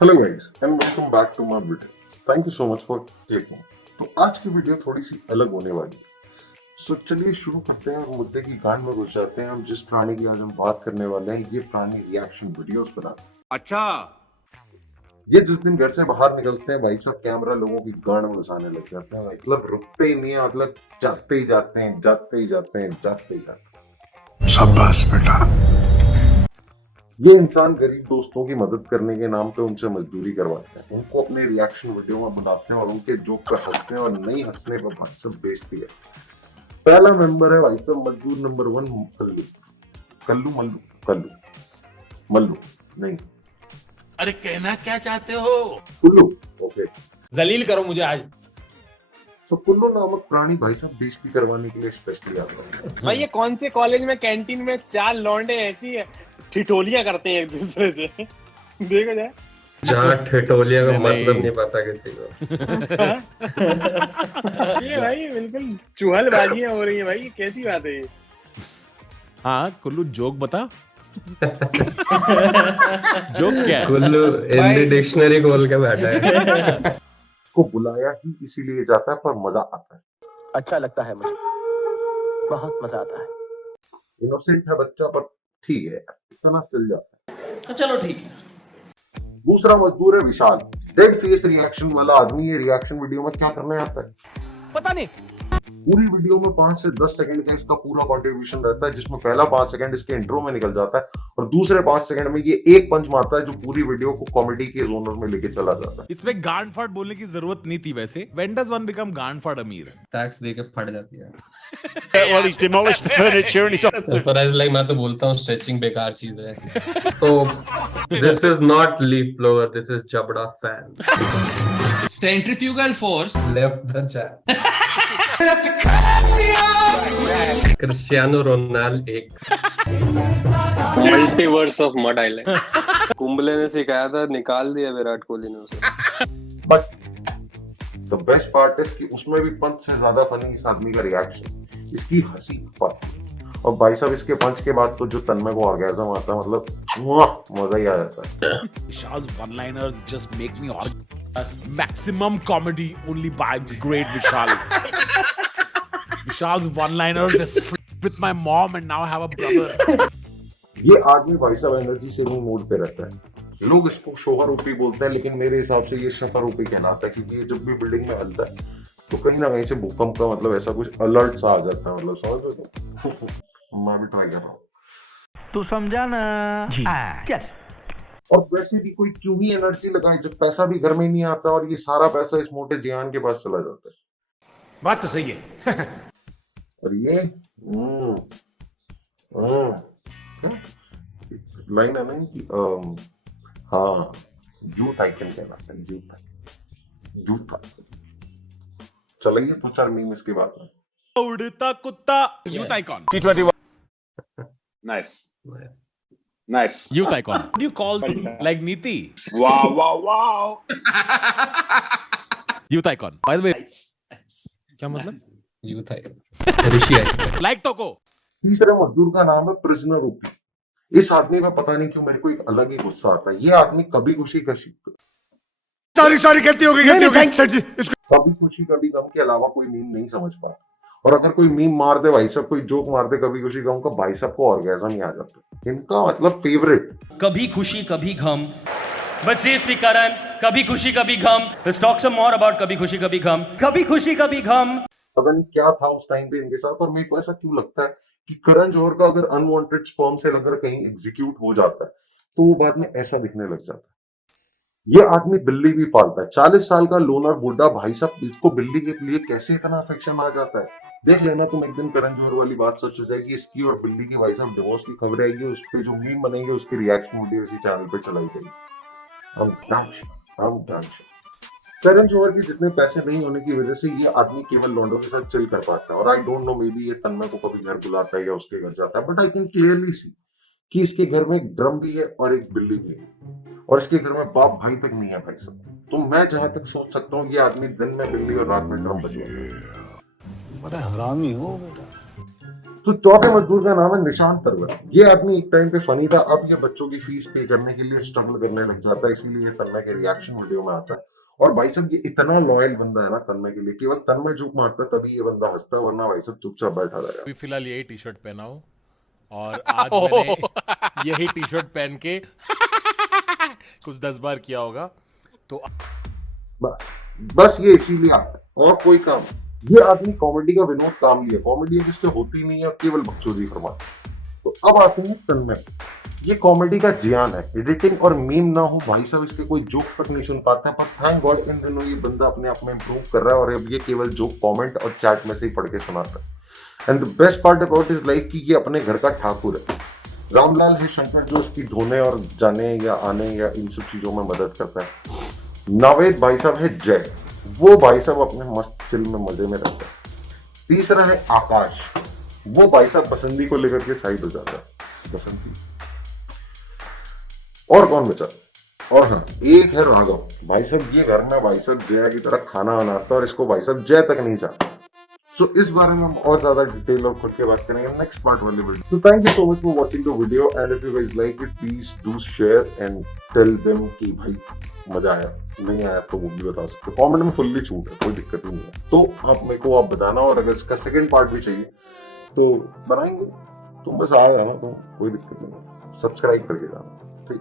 Hello guys and welcome back to my video. Thank you so much for clicking. तो आज की video थोड़ी सी अलग होने वाली है। सो चलिए शुरू करते हैं और मुद्दे की गांड में घुस जाते हैं। हम जिस प्राणी की आज हम बात करने वाले हैं, ये प्राणी रिएक्शन वीडियोस बनाते हैं। अच्छा, ये जिस दिन घर से बाहर निकलते हैं भाई साहब, कैमरा लोगों की गांड में घुसाने लग जाते हैं। मतलब रुकते ही नहीं है, मतलब जाते ही जाते हैं, जाते ही जाते हैं, जाते ही जाते हैं। शाबाश बेटा। ये इंसान गरीब दोस्तों की मदद करने के नाम पे उनसे मजदूरी करवाते हैं, उनको अपने रिएक्शन वीडियो में बुलाते हैं और उनके जोक पर हंसते हैं और नहीं हंसने पर भाई साहब बेइज्जती है। पहला मेंबर है भाई साहब मजदूर नंबर 1 कल्लू। कल्लू मल्लू कल्लू मल्लू नहीं अरे कहना क्या चाहते हो? कुल्लू। ओके, जलील करो मुझे आज। तो कुल्लू नामक प्राणी भाई साहब बेइज्जती करवाने के लिए स्पेशली आता है। भाई ये कौन से कॉलेज में कैंटीन में चार लौंडे ऐसी ठिठोलियां करते हैं एक दूसरे से देखो जाए। जहाँ ठेठोलिया का मतलब नहीं पता किसी को। ये भाई बिल्कुल चूहलबाजियां हो रही है भाई, ये कैसी बात है ये? हाँ कुल्लू जोक बता। जोक क्या है? कुल्लू हिंदी डिक्शनरी खोल के बैठा है। को बुलाया ही इसीलिए जाता है, पर मजा आता है। अच्छा लगता है मुझे, बहुत मजा आता है। इनोसेंट है बच्चा, पर ठीक है, इतना चल जाता है। चलो ठीक है। दूसरा मजदूर है विशाल, डेड फेस रिएक्शन वाला आदमी। ये रिएक्शन वीडियो में क्या करने आता है पता नहीं। पूरी वीडियो में 5 से 10 सेकंड का इसका पूरा कंट्रीब्यूशन रहता है, जिसमें पहला 5 सेकंड इसके इंट्रो में निकल जाता है और दूसरे 5 सेकंड में ये एक पंच मारता है जो पूरी वीडियो को कॉमेडी के जोनर में लेके चला जाता है। इसमें गांड फाड़ बोलने की जरूरत नहीं थी वैसे। When does one become गांड फाड़ अमीर? टैक्स दे के फट जाती है। Well, he's demolished the furniture and he's surprise like मैं तो बोलता हूँ स्ट्रेचिंग बेकार चीज है। तो this is not leaf blower, this is जबड़ा fan. Centrifugal force. Left the chat. Cristiano Ronaldo एक multiverse of mud island. Kumble ने सिखाया था, निकाल दिया विराट कोहली ने उसे। But the best part is कि उसमें भी पंच से ज्यादा फनी इस आदमी का रिएक्शन, इसकी हंसी पर। और भाई साहब इसके पंच के बाद तो जो तन्मय को ऑर्गेज़म आता है, मतलब मजा ही आ जाता है। Vishal's one-liners just make me maximum comedy only by great Vishal. Vishal's one-liners just with my mom and now I have a brother. ये आदमी भाई साहब एनर्जी सेविंग मोड पे रहता है। लोग इसको शोहर रूपी बोलते हैं, लेकिन मेरे हिसाब से ये शफर रूपी कहलाता है, क्योंकि ये जब भी बिल्डिंग में हलता है तो कहीं ना कहीं से भूकंप का मतलब ऐसा कुछ अलर्ट सा आ जाता है। मतलब समझ रहे हो? मैं भी ट्राई कर रहा हूँ। तू समझा ना जी। चल। और वैसे भी कोई क्यों ही एनर्जी लगाए जब पैसा भी घर में नहीं आता और ये सारा पैसा इस मोटे जियान के पास चला जाता है। बात तो सही है। और ये लाइन है ना कि हाँ, यूथ आइकन कहलाता है। यूथ चलिए तो 4 मीम इसके बाद में। उड़ता कुत्ता youth icon. T21 nice nice. Youth icon. What do you call like नीति? Wow wow wow. Youth icon. By the way, क्या मतलब? यूथ है ऋषि है। लाइक तो को। तीसरे मजदूर का नाम है प्रिजनर रूपी। इस आदमी में पता नहीं क्यों मेरे को एक अलग ही गुस्सा आता है। ये आदमी कभी खुशी sorry गलती हो गई सर जी। कभी खुशी कभी गम के अलावा कोई मीम नहीं समझ पाता। और अगर कोई मीम मार दे भाई साहब, कोई जोक मार दे कभी खुशी गम का, भाई साहब को ऑर्गेज़म ही आ जाता है। इनका मतलब फेवरेट। कभी खुशी कभी गम. But seriously, Karan, कभी खुशी कभी गम. Let's talk some more about कभी खुशी कभी गम. कभी खुशी कभी गम. पता नहीं क्या था उस टाइम पे इनके साथ। और मेरे को ऐसा क्यों लगता है कि करण जौहर का अगर अनवांटेड स्पर्म सेल अगर कहीं एग्जीक्यूट हो जाता है तो वो बाद में ऐसा दिखने लग जाता है। ये आदमी बिल्ली भी पालता है। 40 साल का लोनर बुढ़ा भाई साहब, इसको बिल्ली के लिए कैसे इतना अफेक्शन आ जाता है। देख लेना तुम, एक दिन करण जौहर वाली बात सच हो जाएगी। इसकी और बिल्ली की भाई साहब डिवोर्स की खबर आएगी, उस पे जो मीम बनेंगे उसकी रिएक्शन वीडियो इसी चैनल पे चलाई जाएगी। करण जौहर के जितने पैसे नहीं होने की वजह से ये आदमी केवल लौंडों के साथ चिल कर पाता है। और I don't know, may be ये तन्मय को कभी घर बुलाता है या उसके घर जाता है, but I can clearly see कि इसके घर में एक ड्रम भी है और एक बिल्ली भी है, और इसके घर में बाप भाई तक नहीं है भाई साहब। तो मैं जहां तक सोच सकता हूँ ये आदमी दिन में बिल्ली और रात में ड्रम बजवा। बड़ा हरामी हो बेटा। तो चौथे मजदूर का नाम है निशांत तरवर। ये आदमी एक टाइम पे फनी था, अब ये बच्चों की फीस पे करने के लिए स्ट्रगल करने लग जाता है, इसीलिए ये तन्मय के रिएक्शन वीडियो में आता है। और भाई साहब ये इतना लॉयल बंदा है ना तन्मय के लिए, केवल तन्मय झूठ मारता है तभी ये बंदा हंसता है, वरना भाई साहब चुपचाप बैठा रहेगा। अभी फिलहाल यही टी शर्ट पहना हूँ और आज मैंने यही टी शर्ट पहन के कुछ 10 बार किया होगा। तो बस ये इसीलिए आता है और कोई काम। ये आदमी कॉमेडी का विनोद काम लिया, कॉमेडी जिससे होती नहीं है और केवल बकचोदी फरमाता है। तो अब आते हैं तन्मय, ये कॉमेडी का जियान है, एडिटिंग और मीम ना हो भाई साहब इसके कोई जोक तक नहीं सुन पाता, पर थैंक गॉड इन दिनों ये बंदा अपने आप में इंप्रूव कर रहा है और अब ये केवल जोक कमेंट और चैट में से ही पढ़ के सुनाता है। And the best part about his life कि ये अपने घर का ठाकुर है। रामलाल है शंकर जो उसकी धोने और जाने या आने या इन सब चीजों में मदद करता है। नावेद भाई साहब है जय, वो भाई साहब अपने मस्त चिल में मजे में रहता है। तीसरा है आकाश, वो भाई साहब बसंती को लेकर के साइड हो जाता है। बसंती और कौन बचा? और हाँ एक है राघव भाई साहब, ये घर में भाई साहब जया की तरह खाना बनाता है और इसको भाई साहब जय तक नहीं चाहता। सो इस बारे में हम और ज्यादा डिटेल और खुद के बात करेंगे नेक्स्ट पार्ट वाले वीडियो। तो thank you so much for watching the video and if you guys like it please do share and tell them कि भाई मजा आया, नहीं आया तो वो भी बता सकते हो। कमेंट में फुल्ली छूट है, कोई दिक्कत नहीं है। तो आप मेरे को आप बताना, और अगर इसका सेकंड पार्ट भी चाहिए तो बनाएंगे। तुम बस आ जाना, तो कोई दिक्कत नहीं है, सब्सक्राइब करके जाना, ठीक।